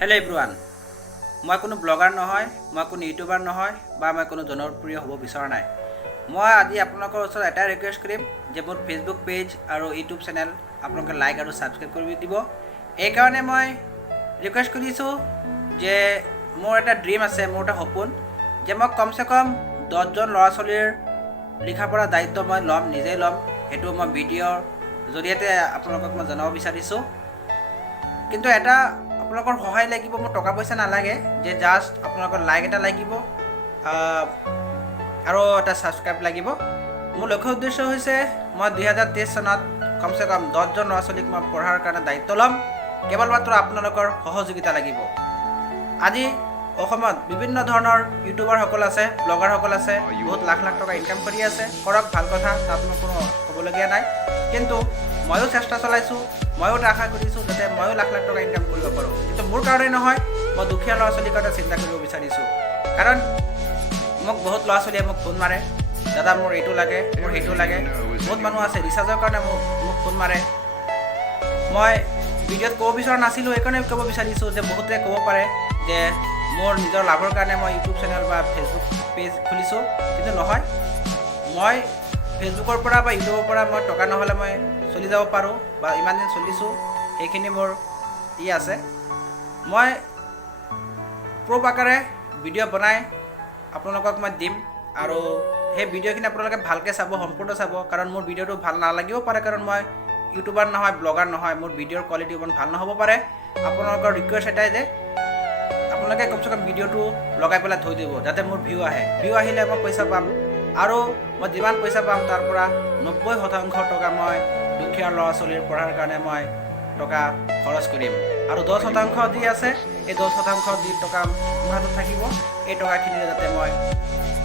Hello' everyone, মই কোনো blogger নহয়, মই কোনো ইউটিউবাৰ নহয় বা মই কোনো জনপ্ৰিয় হ'ব বিচৰা নাই। মই আজি আপোনালোকৰ ওচৰত এটাই ৰিকুৱেষ্ট কৰিম যে মোৰ ফেচবুক পেজ আৰু ইউটিউব চেনেল আপোনালোকে লাইক আৰু ছাবস্ক্ৰাইব কৰি দিব। এইকাৰণে মই ৰিকুৱেষ্ট কৰিছোঁ যে মোৰ এটা ড্ৰিম আছে, মোৰ এটা সপোন যে মই কমচে কম 10জন ল'ৰা ছোৱালীৰ লিখা পঢ়া দায়িত্ব মই ল'ম, নিজেই ল'ম। সেইটো মই ভিডিঅ'ৰ জৰিয়তে আপোনালোকক মই জনাব বিচাৰিছোঁ। কিন্তু এটা আপোনালোকৰ সহায় লাগিব, মোৰ টকা পইচা নালাগে, যে জাষ্ট আপোনালোকৰ লাইক এটা লাগিব আৰু এটা ছাবস্ক্ৰাইব লাগিব। মোৰ লক্ষ্য উদ্দেশ্য হৈছে মই 2023 চনত কমচে কম 10জন ল'ৰা ছোৱালীক মই পঢ়াৰ কাৰণে দায়িত্ব ল'ম। কেৱল মাত্ৰ আপোনালোকৰ সহযোগিতা লাগিব। আজি অসমত বিভিন্ন ধৰণৰ ইউটিউবাৰসকল আছে, ব্লগাৰসকল আছে, বহুত লাখ লাখ টকা ইনকাম কৰি আছে। কৰক, ভাল কথা, তাত মোৰ কোনো ক'বলগীয়া নাই। কিন্তু ময়ো চেষ্টা চলাইছোঁ, ময়ো আশা কৰিছোঁ যাতে ময়ো লাখ লাখ টকা ইনকাম কৰিব পাৰোঁ। কিন্তু মোৰ কাৰণে নহয়, মই দুখীয়া ল'ৰা ছোৱালীৰ কাৰণে চিন্তা কৰিব বিচাৰিছোঁ। কাৰণ মোক বহুত ল'ৰা ছোৱালীয়ে মোক ফোন মাৰে, দাদা মোৰ এইটো লাগে, মোৰ সেইটো লাগে। বহুত মানুহ আছে ৰিচাৰ্জৰ কাৰণে মোক ফোন মাৰে। মই ভিডিঅ'ত ক'ব বিচৰা নাছিলোঁ, এইকাৰণে ক'ব বিচাৰিছোঁ যে বহুতে ক'ব পাৰে যে মোৰ নিজৰ লাভৰ কাৰণে মই ইউটিউব চেনেল বা ফেচবুক পেজ খুলিছোঁ, কিন্তু নহয়। মই ফেচবুকৰ পৰা বা ইউটিউবৰ পৰা মই টকা নহ'লে মই চলি যাব পাৰোঁ বা ইমান দিন চলিছোঁ, সেইখিনি মোৰ আছে। মই প্ৰুফ আকাৰে ভিডিঅ' বনাই আপোনালোকক মই দিম আৰু সেই ভিডিঅ'খিনি আপোনালোকে ভালকৈ চাব, সম্পূৰ্ণ চাব। কাৰণ মোৰ ভিডিঅ'টো ভাল নালাগিব পাৰে, কাৰণ মই ইউটিউবাৰ নহয়, ব্লগাৰ নহয়, মোৰ ভিডিঅ'ৰ কোৱালিটি ইমান ভাল নহ'ব পাৰে। আপোনালোকৰ ৰিকুৱেষ্ট এটাই যে আপোনালোকে কমচে কম ভিডিঅ'টো লগাই পেলাই থৈ দিব, যাতে মোৰ ভিউ আহে। ভিউ আহিলে মই পইচা পাম আৰু মই যিমান পইচা পাম তাৰ পৰা 90% টকা মই দুখীয়া ল'ৰা ছোৱালীৰ পঢ়াৰ কাৰণে মই টকা খৰচ কৰিম। আৰু 10% যি আছে, এই 10% যি টকা মোৰ হাতত থাকিব, এই টকাখিনি যাতে মই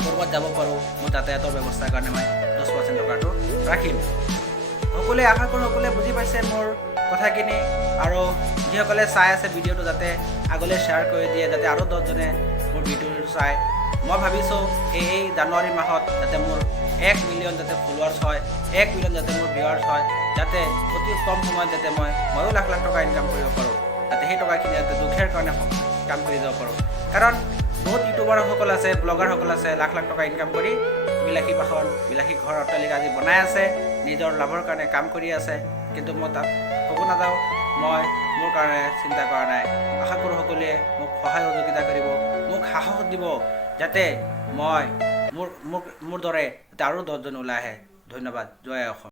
ক'ৰবাত যাব পাৰোঁ, মোৰ যাতায়াতৰ ব্যৱস্থাৰ কাৰণে মই 10% টকাটো ৰাখিম। সকলোৱে আশা কৰোঁ সকলোৱে বুজি পাইছে মোৰ কথাখিনি, আৰু যিসকলে চাই আছে ভিডিঅ'টো যাতে আগলৈ শ্বেয়াৰ কৰি দিয়ে, যাতে আৰু 10জনে মোৰ ভিডিঅ'টো চায়। মই ভাবিছোঁ এই জানুৱাৰী মাহত যাতে মোৰ 1 মিলিয়ন যাতে ফলোৱাৰ্ছ হয়, 1 মিলিয়ন যাতে মোৰ ভিউৱাৰ্ছ হয়, যাতে অতি কম সময়ত যাতে ময়ো লাখ লাখ টকা ইনকাম কৰিব পাৰোঁ, যাতে সেই টকাখিনি যাতে দুখীয়াৰ কাৰণে কাম কৰি যাব পাৰোঁ। কাৰণ বহুত ইউটিউবাৰসকল আছে, ব্লগাৰসকল আছে, লাখ লাখ টকা ইনকাম কৰি বিলাসী বাহন, বিলাসী ঘৰ, অট্টালিকা আজি বনাই আছে, নিজৰ লাভৰ কাৰণে কাম কৰি আছে। কিন্তু মই তাত ক'ব নাযাওঁ, মই মোৰ কাৰণে চিন্তা কৰা নাই। আশা কৰোঁ সকলোৱে মোক সহায় সহযোগিতা কৰিব, মোক সাহস দিব, যাতে মই মোৰ দৰে যাতে আৰু 10জন ওলাই আহে। ধন্যবাদ। জয় অসম।